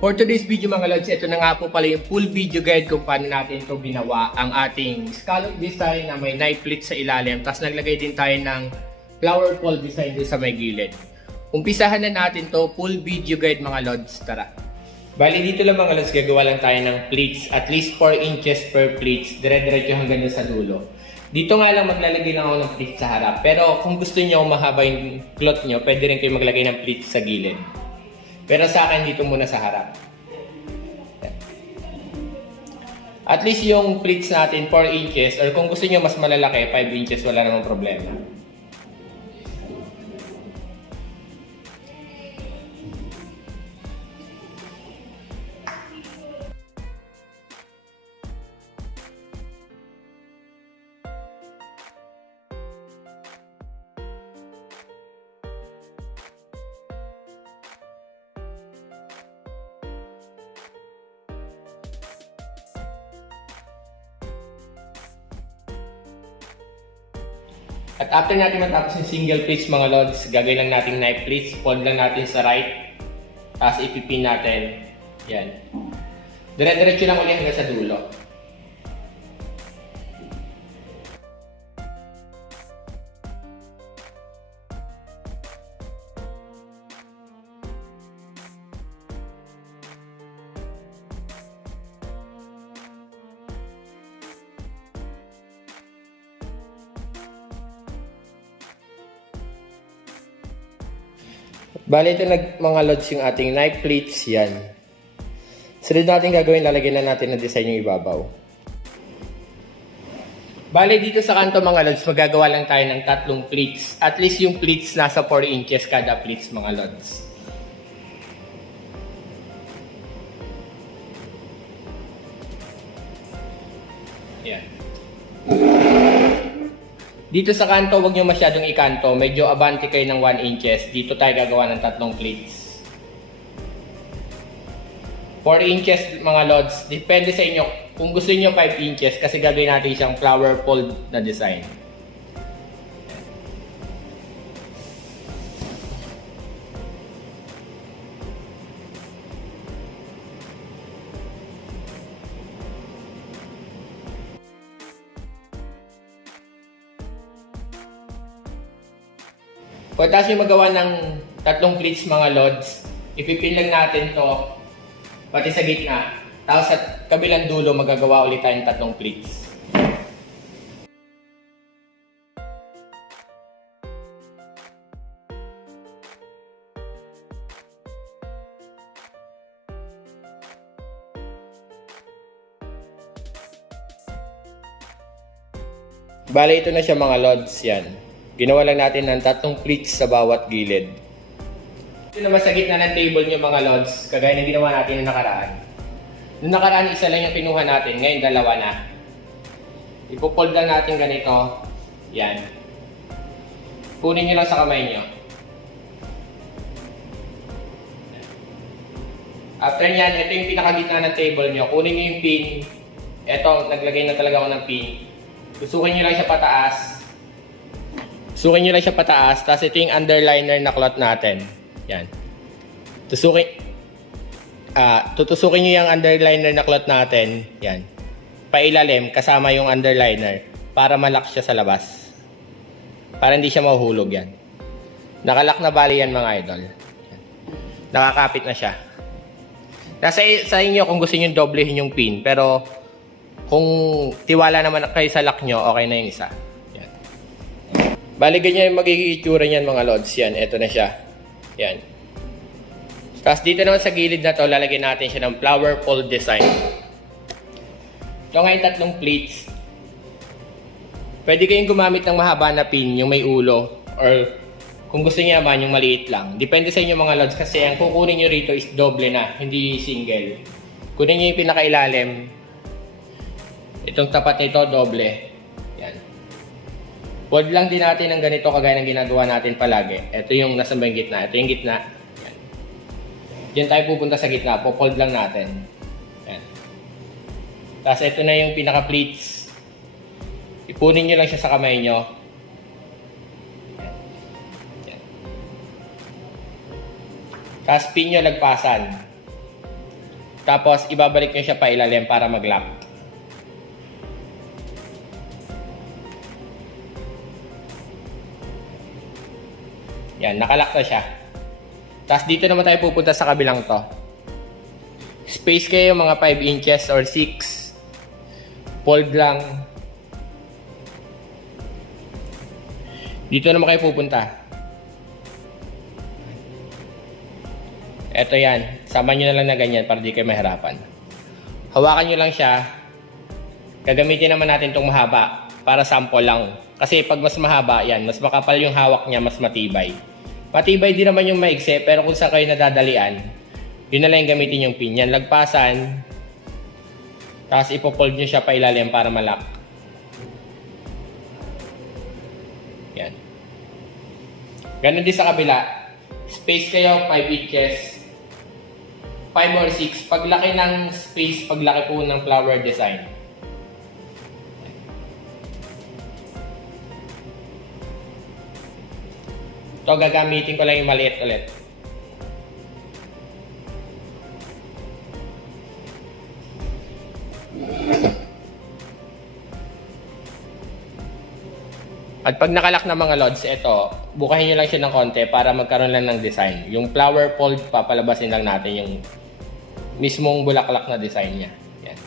For today's video mga lods, ito na nga po pala yung full video guide kung paano natin ito ginawa ang ating scallop design na may knife pleat sa ilalim. Tapos naglagay din tayo ng flower fold design din sa may gilid. Umpisahan na natin to full video guide mga lods, tara. Bali dito lang mga lods, gagawa lang tayo ng pleats. At least 4 inches per pleats, dire-diretso hanggang sa dulo. Dito nga lang maglalagay lang ako ng pleats sa harap. Pero kung gusto niyo mahaba yung cloth nyo, pwede rin kayo maglagay ng pleats sa gilid. Pero sa akin, dito muna sa harap. At least yung pleats natin 4 inches or kung gusto niyo mas malalaki, 5 inches, wala namang problema. At after natin matapos yung single pleats mga lods, gagawin lang natin knife pleats, fold lang natin sa right, tapos ipipin natin. Yan. Dire-diretso lang ulit hanggang sa dulo. Bale, ito mga lods yung ating knife pleats, yan. Sunod natin gagawin, lalagyan na natin ng design yung ibabaw. Bale, dito sa kanto mga lods, magagawa lang tayo ng 3 pleats. At least yung pleats nasa 4 inches kada pleats mga lods. Yan. Dito sa kanto, huwag nyo masyadong ikanto. Medyo abante kayo ng 1 inches. Dito tayo gagawa ng 3 pleats. 4 inches mga lods. Depende sa inyo. Kung gusto niyo 5 inches, kasi gagawin natin siyang flower fold na design. Pagkatapos yung magawa ng 3 pleats mga lods, ipipin lang natin to pati sa gitna. Tapos sa kabilang dulo magagawa ulit tayong 3 pleats. Bale, ito na siya mga lods, yan. Ginawa lang natin ng 3 pleats sa bawat gilid. Ito naman sa gitna ng table nyo mga lods, kagaya ng ginawa natin noong nakaraan. Noong nakaraan, isa lang yung kinuha natin, ngayon 2 na. Ipopold lang natin ganito. Yan. Kunin nyo lang sa kamay nyo. After nyan, ito yung pinakagitna ng table nyo. Kunin nyo yung pin. Ito, naglagay na talaga ako ng pin. Tusukin nyo lang siya pataas. Tusukin nyo lang siya pataas, tapos ito yung underliner na cloth natin. Yan. Tutusukin nyo yung underliner na cloth natin. Yan. Pailalim, kasama yung underliner, para malak siya sa labas. Para hindi siya mahuhulog yan. Nakalak na bali yan mga idol. Yan. Nakakapit na siya. Nasa sa inyo kung gusto nyo doblehin yung pin, pero kung tiwala naman kayo sa lock nyo, okay na yung isa. Bali, ganyan yung magiging itsura niyan mga lods. Yan, eto na siya. Yan. Tapos dito naman sa gilid na to, lalagyan natin siya ng flower fold design. Ito ngayon 3 pleats. Pwede kayong gumamit ng mahaba na pin, yung may ulo. Or kung gusto niya naman, yung maliit lang. Depende sa inyo mga lods kasi ang kukunin nyo rito is doble na, hindi single. Kunin nyo yung pinakailalim. Itong tapat nito, doble. Yan. Fold lang din natin ng ganito kagaya ng ginagawa natin palagi. Ito yung nasa may gitna. Ito yung gitna. Yan. Diyan tayo pupunta sa gitna. Po-fold lang natin. Yan. Tapos ito na yung pinaka-pleats. Ipunin nyo lang siya sa kamay nyo. Tapos pin nyo lagpasan. Tapos, ibabalik nyo siya pa ilalim para mag-lock. Yan, nakalock na siya. Tapos, dito naman tayo pupunta sa kabilang to. Space kayo mga 5 inches or 6. Fold lang. Dito naman kayo pupunta. Eto yan. Sama nyo na lang na ganyan para di kayo mahirapan. Hawakan nyo lang siya. Gagamitin naman natin itong mahaba para sample lang. Kasi pag mas mahaba, yan, mas makapal yung hawak niya, mas matibay. Matibay din naman yung maigsi, pero kung saan kayo nadadalian, yun na lang yung gamitin yung pin. Yan, lagpasan. Tapos ipofold nyo siya pa ilalim para malak. Yan. Ganon din sa kabila. Space kayo, 5 inches. 5 or 6. Paglaki ng space, paglaki po ng flower design. Ito, gagamitin ko lang yung maliit ulit. At pag nakalak na mga lods, ito, bukahin nyo lang siya ng konti para magkaroon lang ng design. Yung flower fold, papalabasin lang natin yung mismong bulaklak na design niya. Yan.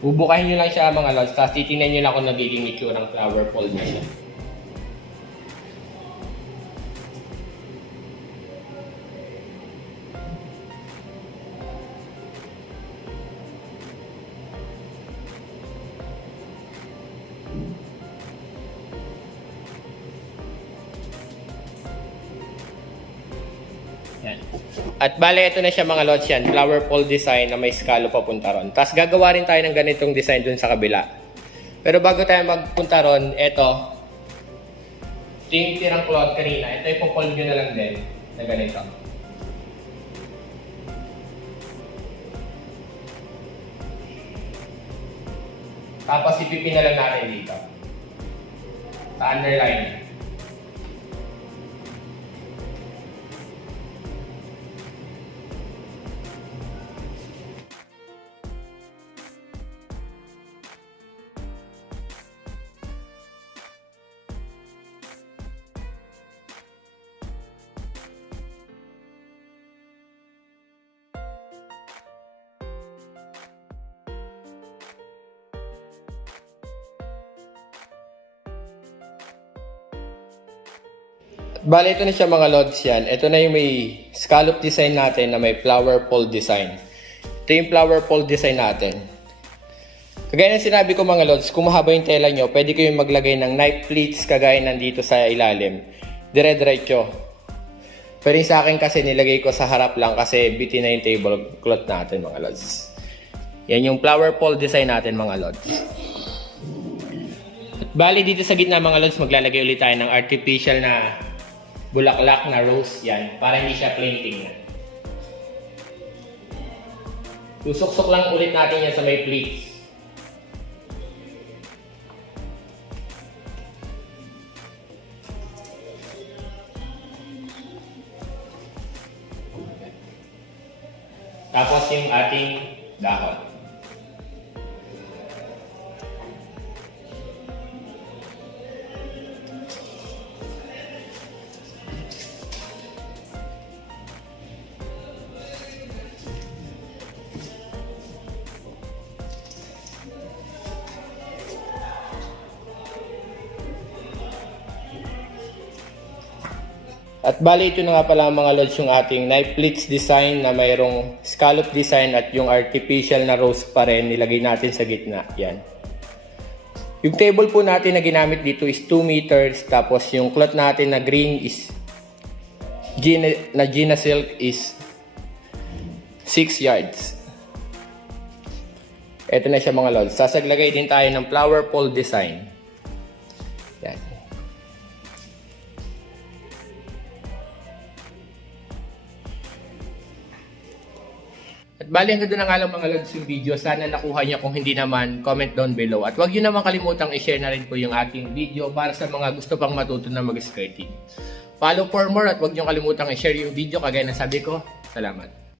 Bubukahin nyo lang siya mga lods, tapos titignan nyo lang kung nagiging itsura ng flower fold na siya. Yan. At bale, ito na siya mga lods yan. Flower fold design na may scallop papunta ron. Tapos gagawa rin tayo ng ganitong design dun sa kabila. Pero bago tayo magpunta ron, ito yung tirang cloth kanina. Ito ipofold nyo na lang din na ganito. Tapos ipipin na lang natin dito sa underline. Bale, ito na siya mga lods yan. Ito na yung may scallop design natin na may flower fold design. Ito yung flower fold design natin. Kagaya ng sinabi ko mga lods, kung mahaba yung tela nyo, pwede kayong maglagay ng knife pleats kagaya nandito sa ilalim. Dire-diretso. Pero yung sa akin kasi nilagay ko sa harap lang kasi bitin na yung tablecloth natin mga lods. Yan yung flower fold design natin mga lods. At bali dito sa gitna mga lods, maglalagay ulit tayo ng artificial na bulaklak na rose yan para hindi siya plain tingnan. Susuksok lang ulit natin yan sa may pleats. Tapos yung ating dahon. At bali ito na nga pala mga lods yung ating knife pleats design na mayroong scallop design at yung artificial na rose pa rin nilagay natin sa gitna. Yan. Yung table po natin na ginamit dito is 2 meters tapos yung cloth natin na green is Gina silk is 6 yards. Ito na siya mga lods. Sasaglagay din tayo ng flower fold design. Yan. At bali hanggang doon na nga lang mga lods yung video. Sana nakuha niya, kung hindi naman, comment down below. At huwag niyo naman kalimutang i-share na rin po yung ating video para sa mga gusto pang matuto na mag-skirting. Follow for more at huwag niyo kalimutang i-share yung video kagaya ng sabi ko. Salamat.